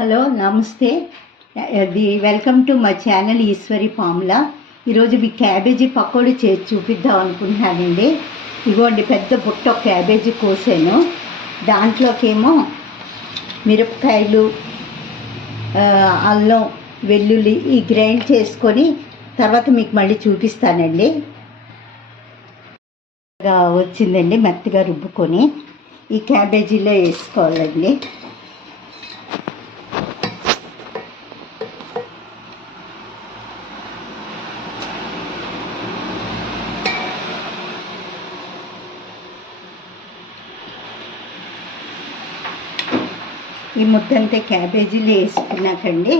Hello నమస్తే. అది welcome to my channel Eshwari Pamula ఈరోజు మీ క్యాబేజీ పకోడీ చేసి చూపిద్దాం అనుకుంటున్నానండి. ఇగోండి పెద్ద బుట్ట క్యాబేజీ కోసాను. దాంట్లోకేమో మిరపకాయలు అల్లం వెల్లుల్లి ఈ గ్రైండ్ చేసుకొని తర్వాత మీకు మళ్ళీ చూపిస్తానండి. వచ్చిందండి మెత్తగా రుబ్బుకొని ఈ క్యాబేజీలో వేసుకోవాలండి. ఈ ముద్దంతా క్యాబేజీలు వేసుకున్నాకండి.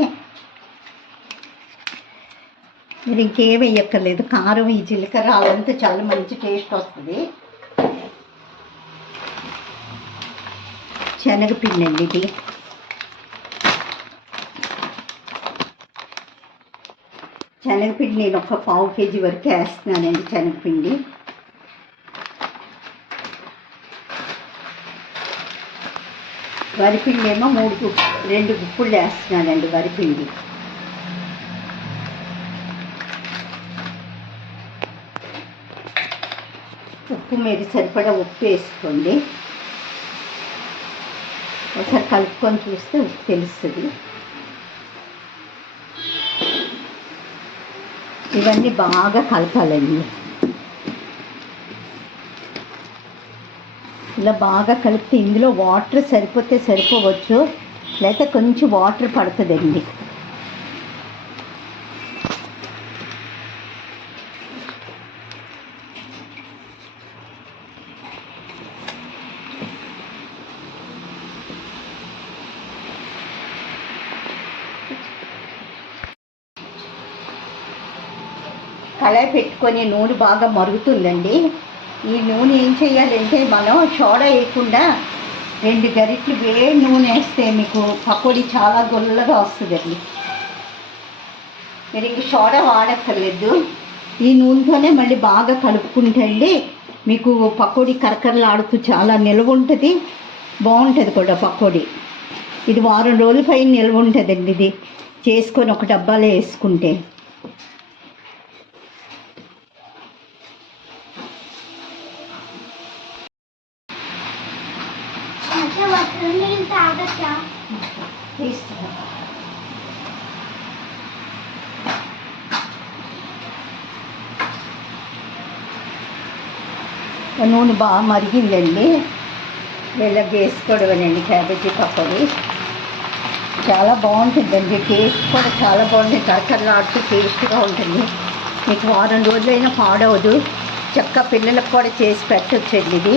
మీరు ఇంకేం వేయక్కర్లేదు కారం ఈ జీలకర్ర అవంతా చాలా మంచి టేస్ట్ వస్తుంది. శనగపిండి అండి ఇది. శనగపిండి నేను ఒక పావు కేజీ వరకు వేస్తున్నానండి శనగపిండి. వరిపిండి ఏమో మూడు గుప్ రెండు గుప్పులు వేస్తున్నానండి వరిపిండి. ఉప్పు మీరు సరిపడా ఉప్పు వేసుకోండి. ఒకసారి కలుపుకొని చూస్తే ఉప్పు తెలుస్తుంది. ఇవన్నీ బాగా కలపాలండి. ఇలా బాగా కలిపితే ఇందులో వాటర్ సరిపోతే సరిపోవచ్చు. లేకపోతే కొంచెం వాటర్ పడుతుందండి. కళాయి పెట్టుకొని నూనె బాగా మరుగుతుందండి. ఈ నూనె ఏం చేయాలంటే మనం చోడ వేయకుండా రెండు గరిట్లు వేడి నూనె వేస్తే మీకు పకోడీ చాలా గొల్లగా వస్తుందండి. మీరు ఇంక సోడా వాడక్కర్లేదు. ఈ నూనెతోనే మళ్ళీ బాగా కలుపుకుంటండి మీకు పకోడీ కరకరలాడుతూ చాలా నిల్వ ఉంటుంది. బాగుంటుంది కూడా పకోడీ. ఇది వారం రోజుల పైన నిల్వ ఉంటుందండి ఇది. చేసుకొని ఒక డబ్బాలో వేసుకుంటే. నూనె బాగా మరిగిందండి. ఇలా వేసుకోవడమేనండి క్యాబేజీ పకోడీ. చాలా బాగుంటుందండి. టేస్ట్ కూడా చాలా బాగుంటుంది కరకరలాడుతూ టేస్ట్గా ఉంటుంది. మీకు వారం రోజులైనా పాడవదు. చక్క పిల్లలకు కూడా చేసి పెట్టచ్చండి ఇది.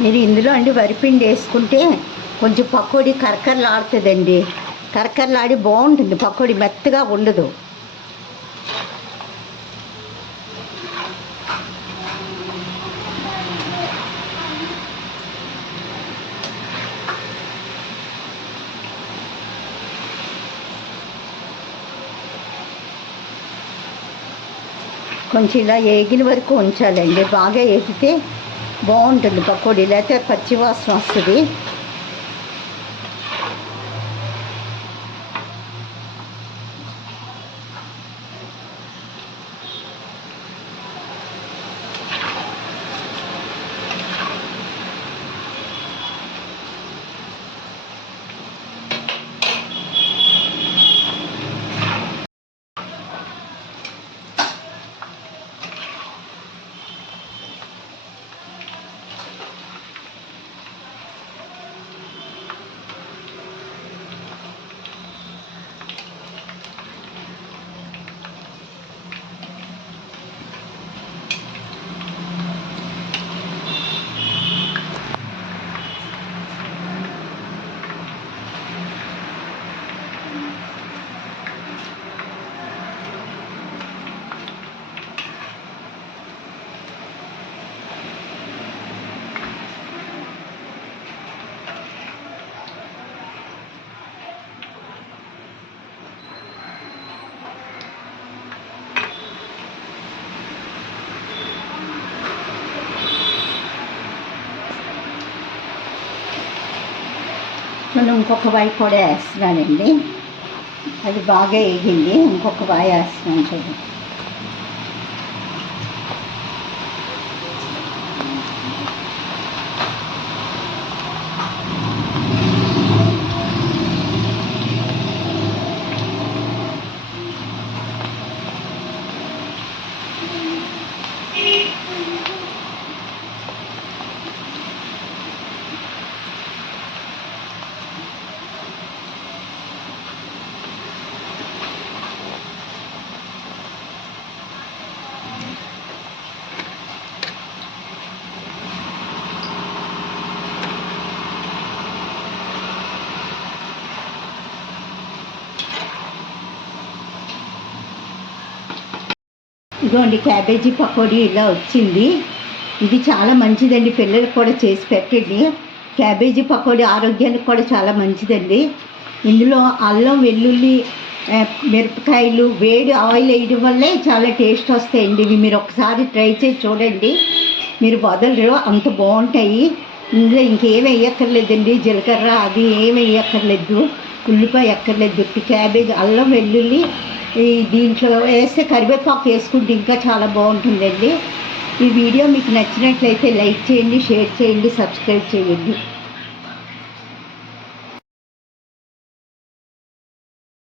మీరు ఇందులో అండి వరిపిండి వేసుకుంటే కొంచెం పకోడీ కరకరలాడుతుందండి. కరకరలాడి బాగుంటుంది పకోడీ మెత్తగా ఉండదు. కొంచెం ఇలా ఏగిన వరకు ఉంచాలండి. బాగా ఏగితే బాగుంటుంది పకోడీ. లేకపోతే పచ్చివాసన వస్తుంది. ఇంకొక వాయి కూడా వేస్తున్నానండి. అది బాగా వేగింది ఇంకొక వాయి వేస్తున్నాను చూడండి ఇదిగోండి క్యాబేజీ పకోడీ ఇలా వచ్చింది. ఇది చాలా మంచిదండి పిల్లలకు కూడా చేసి పెట్టండి. క్యాబేజీ పకోడీ ఆరోగ్యానికి కూడా చాలా మంచిదండి. ఇందులో అల్లం వెల్లుల్లి మిరపకాయలు వేడి ఆయిల్ వేయడం వల్లే చాలా టేస్ట్ వస్తాయండి. ఇవి మీరు ఒకసారి ట్రై చేసి చూడండి. మీరు వదలరు అంత బాగుంటాయి. ఇందులో ఇంకేం వేయక్కర్లేదండి. జీలకర్ర అది ఏం వేయక్కర్లేదు. ఉల్లిపాయ ఎక్కర్లేదు. క్యాబేజ్ అల్లం వెల్లుల్లి ఈ దీంట్లో వేస్తే కరివేపాకు వేసుకుంటే ఇంకా చాలా బాగుంటుందండి. ఈ వీడియో మీకు నచ్చినట్లయితే లైక్ చేయండి షేర్ చేయండి సబ్స్క్రైబ్ చేయండి.